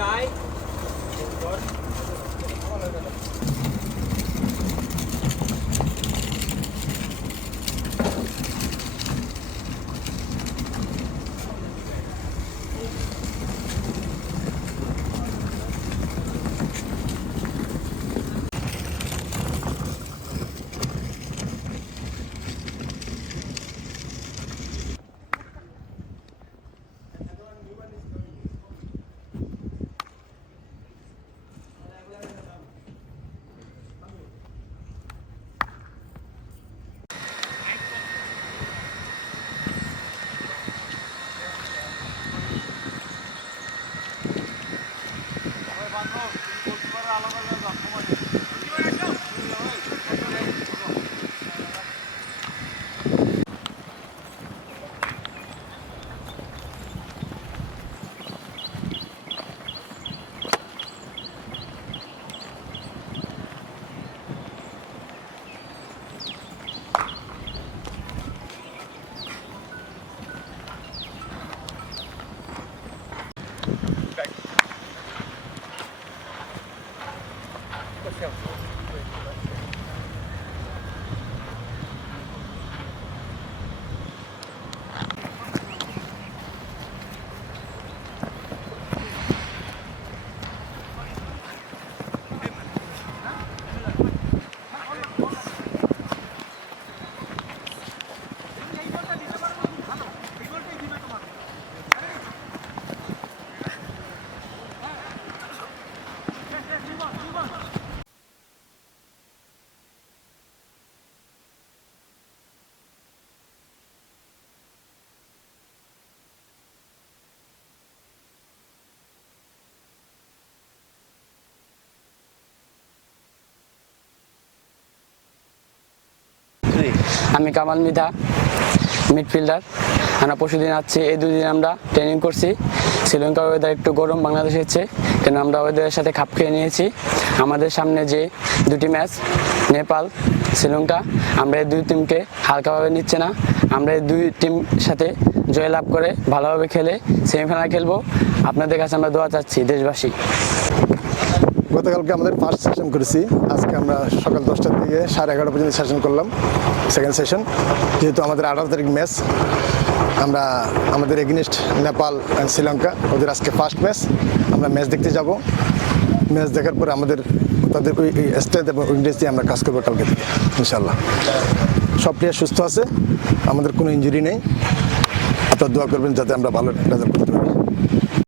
Guy. ভালো আমি Kamal Midha midfielder আমরা পরশুদিন আসছি এই দুদিন আমরা ট্রেনিং করছি। শ্রীলঙ্কার ওয়েদার একটু গরম বাংলাদেশের চেয়ে কেন আমরা ওয়েদারের সাথে খাপ খেয়ে নিয়েছি। আমাদের সামনে যে দুটি ম্যাচ নেপাল, শ্রীলঙ্কা, আমরা এই দুই টিমকে হালকাভাবে নিচ্ছে না। আমরা এই দুই টিম সাথে জয়লাভ করে ভালোভাবে খেলে সেমিফাইনাল খেলব। আপনাদের কাছে আমরা দোয়া চাচ্ছি, দেশবাসী। গতকালকে আমাদের ফার্স্ট সেশন করেছি। আজকে আমরা সকাল দশটার থেকে সাড়ে এগারোটা পর্যন্ত সেশন করলাম সেকেন্ড সেশন যেহেতু আমাদের আঠারো তারিখ ম্যাচ আমরা আমাদের এগেনিস্ট নেপাল অ্যান্ড শ্রীলঙ্কা, ওদের আজকে ফার্স্ট ম্যাচ আমরা ম্যাচ দেখতে যাব। ম্যাচ দেখার পরে আমাদের, তাদের ওই স্ট্রেংথ এবং উইকনেস দিয়ে আমরা কাজ করব কালকে থেকে ইনশাল্লাহ সব প্লেয়ার সুস্থ আছে, আমাদের কোনো ইঞ্জুরি নেই। আপনার দোয়া করবেন যাতে আমরা ভালো রেজাল্ট